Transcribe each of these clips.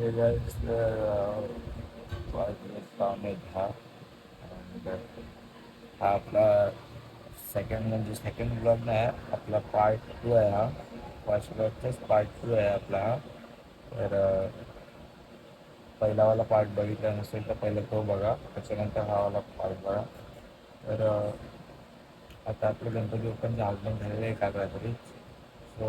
Hey guys पावणे 10 हा आपला सेकंड ब्लॉग नाही आहे, आपला पार्ट 2 आहे हा. फर्स्ट ब्लॉगचाच पार्ट 2 आहे आपला हा. तर पहिलावाला पार्ट बघितला नसेल तर पहिलं तो बघा, त्याच्यानंतर हा वाला पार्ट बघा. तर आता आपलं गणपती ओपनचं आगमन झालेलं आहे काल रात्री. सो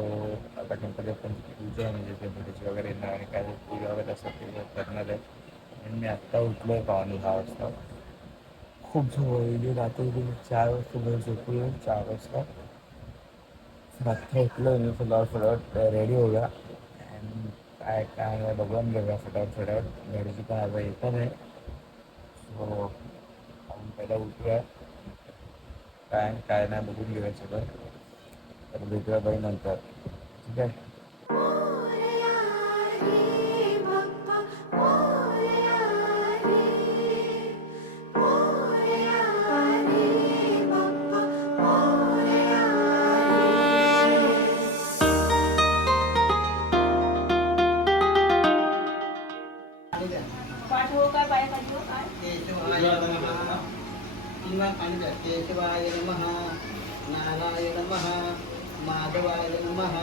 आता गणपती ओपनची पूजा आहे, म्हणजे गणपतीची वगैरे येणार आणि काय पूजा वगैरे असं ते करणार आहे. आणि मी आत्ता उठलो आहे 5:45 वाजता. खूप झोपली रात्री 4 वाजता झोपलो 4 वाजता. आत्ता उठलो मी फटाफट रेडी हो गया. आणि काय काय बघून घेऊया फटाफट घरची पण आता येतं नाही. सो आपण पहिला उठूया, काय काय नाही बघून घेऊया सगळं. तर भेटूया बाई नंतर, ठीक आहे. केशवाय नमः, नारायण नमः, माधवाय नमः,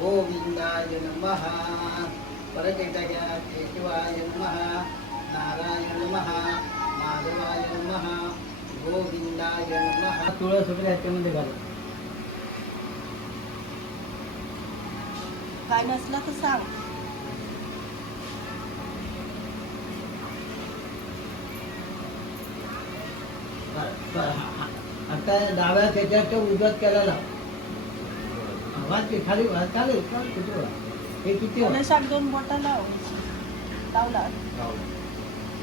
गोविंदाय नमः. परत एकदा घ्या. केशवाय नमः, नारायण नमः, माधवाय नमः, गोविंदाय नमः. तुळस वगैरे ह्याच्यामध्ये घाला. काय नसलं तर सांग. आता डाव्या त्याच्याच्या उजव्यात केला लाव. खाली चालेल. हे किती कलशात 2 बोटं लावला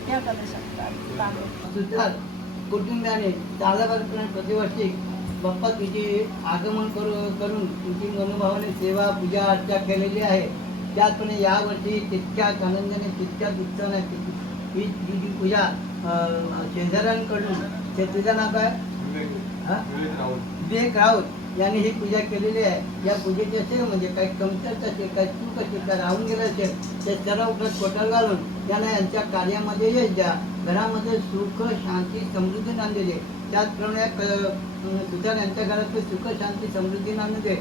त्या कलशात कुटुंबाने चालकपणे प्रतिवर्षी बाप्पा तुझी आगमन करून तुझी मनोभावाने सेवा पूजा अर्चा केलेली आहे. त्याचप्रमाणे यावर्षी तितक्याच आनंदाने तितक्याच उत्साहाने ही जी पूजा शेजाऱ्यांकडून तुझं नाव काय विवेक राऊत यांनी ही पूजा केलेली आहे. या पूजेचे असेल म्हणजे काही कमतरता असेल, काही चूक असेल, काय राहून गेलं असेल ते सर्व उठत कोटाल घालून त्यांना यांच्या कार्यामध्ये यश द्या. घरामध्ये सुख शांती समृद्धी नांदू दे. त्याचप्रमाणे सुद्धा यांच्या घरात सुख शांती समृद्धी नांदू दे.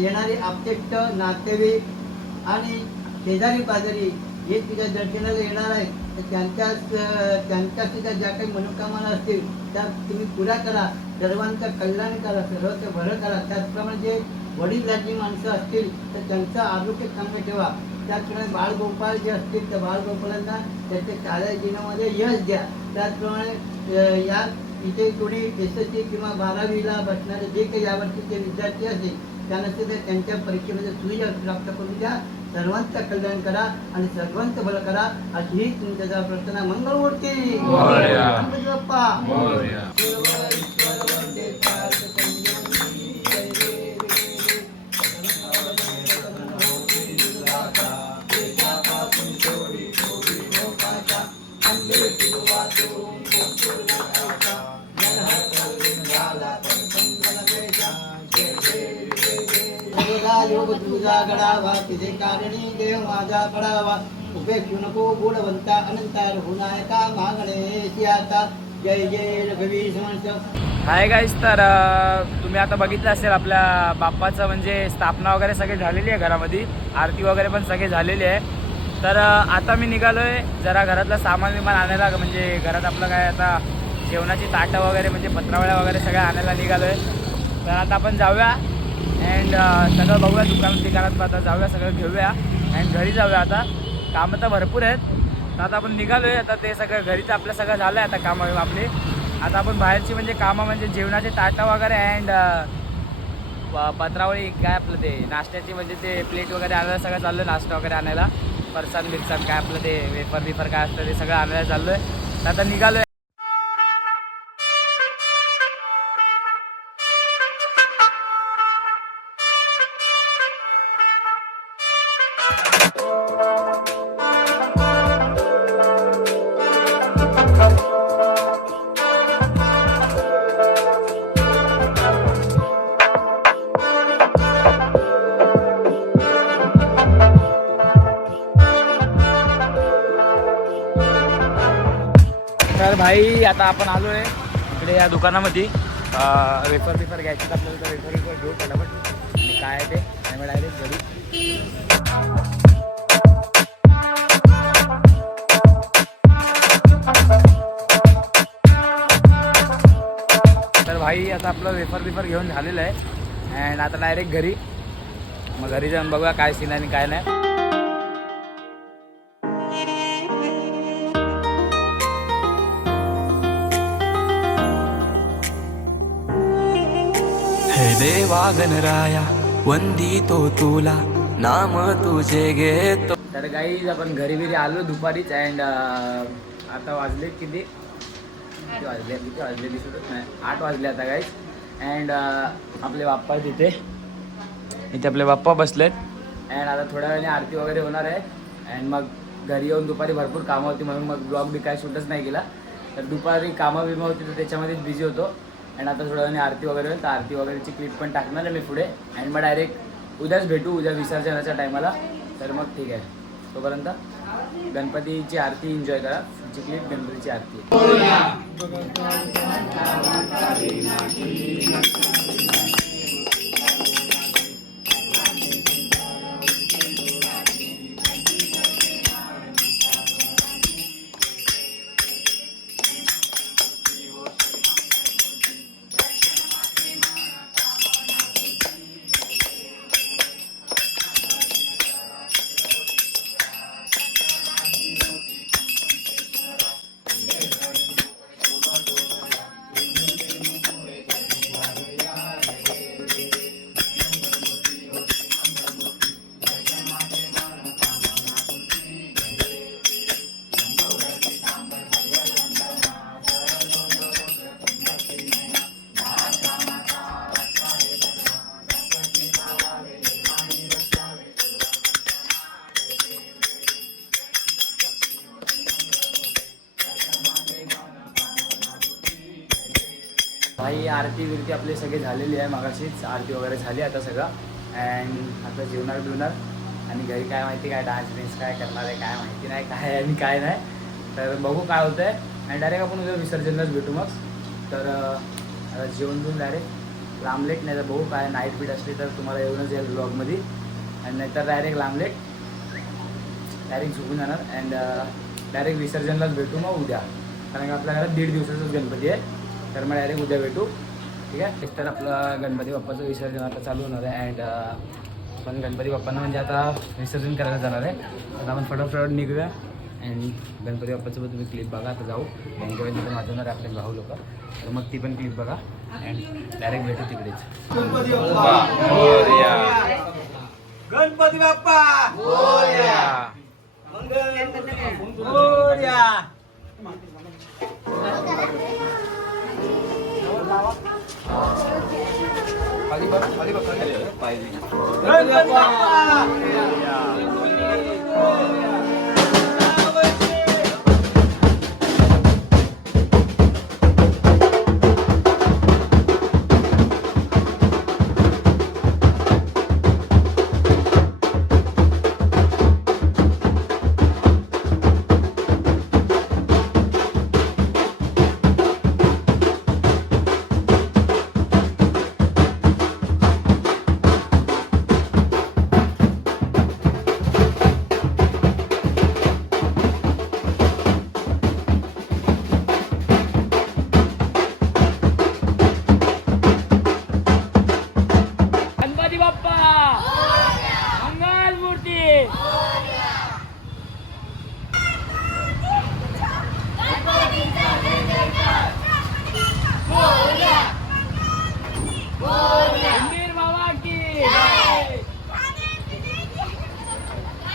येणारे आपतेष्ट नातेवाईक आणि शेजारी पाजारी हे तुझ्या दर्शनाला येणार आहे, तर त्यांच्या सुद्धा ज्या काही मनोकामना असतील त्या तुम्ही पुऱ्या करा. सर्वांचं कल्याण करा, सर्वांचं भरं करा. त्याचप्रमाणे जे वडीलधारी माणसं असतील तर त्यांचं आरोग्य चांगलं ठेवा. त्याचप्रमाणे बाळगोपाळ जे असतील तर बाळगोपाळांना त्यांच्या शाळा जीवनामध्ये यश द्या. त्याचप्रमाणे या इथे कोणी SSC किंवा 12वीला बसणारे जे काही यावर्षीचे विद्यार्थी असतील त्यांना सुद्धा त्यांच्या परीक्षेमध्ये सुयश प्राप्त करून द्या. सर्वांचं कल्याण करा आणि सर्वांचं भलं करा अशी ही तुमच्या प्रार्थना. मंगलमूर्ती गणपती बाप्पा. योग तुझा घडावा, तिथे कारणी देव माझा पडावा. उपेक्षू नको गुणवंता अनंता रघुनायका मागणे आता. जय जय रघुवीर समर्थ. हाय गाईस, तर तुम्ही आता बघितलं असेल आपल्या बाप्पाचं म्हणजे स्थापना वगैरे सगळी झालेली आहे. घरामध्ये आरती वगैरे पण सगळी झालेली आहे. तर आता मी निघालो आहे जरा घरातलं सामान विमान आणायला, म्हणजे घरात आपलं काय आता जेवणाची ताटं वगैरे म्हणजे पत्रावळ्या वगैरे सगळ्या आणायला निघालो आहे. तर आता आपण जाऊया अँड सगळं बघूया दुकानात आता जाऊया, सगळं घेऊया अँड घरी जाऊया. आता कामं तर भरपूर आहेत, तर आता आपण निघालो आहे. आता ते सगळं घरी तर आपलं सगळं झालं आहे आता कामं आपली. आता आपण बाहेरची म्हणजे कामं म्हणजे जेवणाचे ताटं वगैरे अँड पत्रावळी काय आपलं ते नाश्त्याची म्हणजे ते प्लेट वगैरे आणायला सगळं चाललं आहे. नाश्ता वगैरे आणायला फरसाण बिरसाण काय आपलं ते वेफर काय असतं ते सगळं आणायला चाललो आहे. तर आता निघालो आहे. तर भाई आता आपण आलो आहे इकडे या दुकानामध्ये वेफर बिफर घ्यायचे आपल्याला, तर वेफर बिफर घेऊ फटाफट आणि काय आहे ते आणि मग डायरेक्ट घरी. तर भाई आता आपलं वेफर बिफर घेऊन झालेलं आहे अँड आता डायरेक्ट घरी. मग घरी जाऊन बघूया काय सीन आणि काय नाही. हे देवा गणराया वंदितो तुला नाम तुझे घेतो. तर गाईज आपण घरी बिरी आलो दुपारीच अँड आता वाजले किती वाजले दिसतच नाही, 8 वाजले आता गाईज. अँड आपले बाप्पा तिथे इथे आपले बाप्पा बसलेत अँड आता थोड्या वेळाने आरती वगैरे होणार आहे. अँड मग घरी येऊन दुपारी भरपूर कामं होती म्हणून मग ब्लॉग बी काय शूटच नाही केला. तर दुपारी कामं बिमं होती तर त्याच्यामध्येच बिझी होतो. अँड आता थोड्या वेळाने आरती वगैरे होईल तर आरती वगैरेची क्लिप पण टाकणार आहे मी पुढे. अँड मग डायरेक्ट उद्याच भेटू, उद्या विसर्जनाच्या टायमाला. तर मग ठीक आहे, तोपर्यंत गणपतीची आरती एन्जॉय करा. पुढची क्लिप गणपतीची आरती. भाई आरती बिरती आपली सगळी झालेली आहे, मगाशीच आरती वगैरे झाली आता सगळं. अँड आता जेवणार बिवणार आणि घरी काय माहिती काय डान्स बिन्स काय करणार आहे काय माहिती नाही काय आहे आणि काय नाही. तर बघू काय होतं आहे आणि डायरेक्ट आपण उद्या विसर्जनलाच भेटू मग. तर आता जेवण घेऊन डायरेक्ट लांबलेट, नाही तर बघू काय नाईट बीट असली तर तुम्हाला येऊनच येईल ब्लॉगमध्ये. आणि नाहीतर डायरेक्ट लांबलेट डायरेक्ट झोपून जाणार. अँड डायरेक्ट विसर्जनलाच भेटू मग उद्या, कारण की आपल्या घरात 1.5 दिवसाचाच गणपती आहे. तर मग डायरेक्ट उद्या भेटू, ठीक आहे. तर आपलं गणपती बाप्पाचं विसर्जन आता चालू होणार आहे. अँड आपण गणपती बाप्पांना म्हणजे आता विसर्जन करायला जाणार आहे. आता आपण फटाफट निघूया अँड गणपती बाप्पाचं पण तुम्ही क्लिप बघा. आता जाऊ बँकेमध्ये पण वाजवणार आहे आपले भाऊ लोक, तर मग ती पण क्लिप बघा अँड डायरेक्ट भेटू तिकडेच. गणपती बाप्पा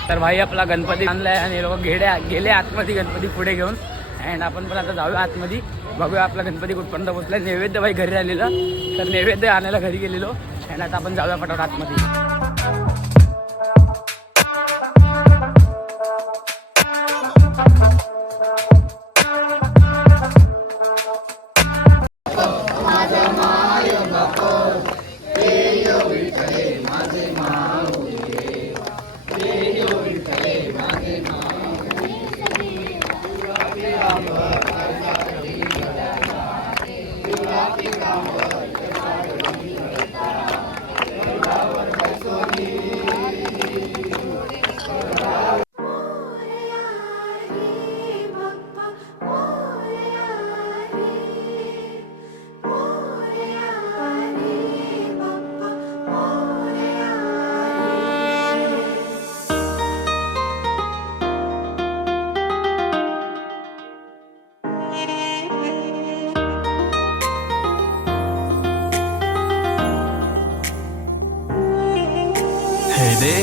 तर भाई आपला गणपती आणलाय आणि हे लोक गेले आतमध्ये गणपती पुढे घेऊन. अँड आपण पण आता जाऊया आतमध्ये, बघूया आपला गणपती कुठपर्यंत पोहोचलाय. नैवेद्य भाई घरी राहिलेलं, तर नैवेद्य आणायला घरी गेलेलो. अँड आता आपण जाऊया पटापट आतमध्ये.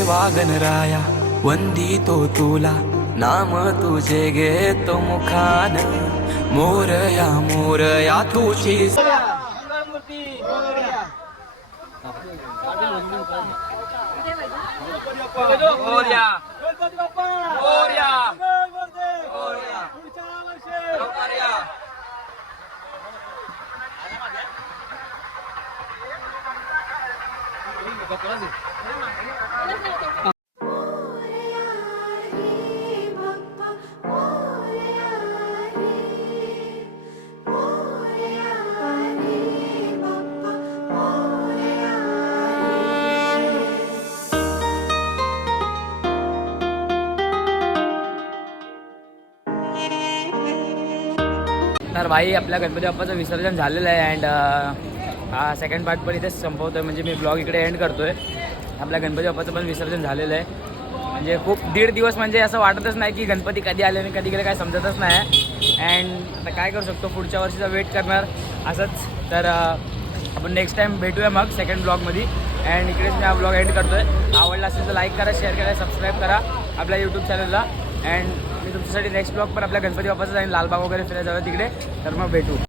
देवा गणराया वंदितो तुला नाम तुझे घेतो मुखान मोरया मोरया तुझी तर भाई आपल्या गणपती बाप्पाचं विसर्जन झालेलं आहे अँड हा सेकंड पार्ट पण इथेच संपवतोय म्हणजे मी ब्लॉग इकडे एंड करतोय. आपल्या गणपती बाप्पाचं पण विसर्जन झालेलं आहे. म्हणजे खूप 1.5 दिवस म्हणजे असं वाटतच नाही की गणपती कधी आले आणि कधी गेले काय समजतच नाही. अँड आता काय करू शकतो पुढच्या वर्षीचा वेट करणार असंच. तर आपण नेक्स्ट टाइम भेटूया मग सेकंड ब्लॉगमध्ये. अँड इकडेच मी हा ब्लॉग एंड करतोय. आवडला असेल तर लाईक करा, शेअर करा, सबस्क्राईब करा आपल्या यूट्यूब चॅनलला. अँड मी तुमच्यासाठी नेक्स्ट ब्लॉग पण आपल्या गणपती बाप्पाचं जाईन लालबाग वगैरे फिरायला जावं तिकडे. तर मग भेटू.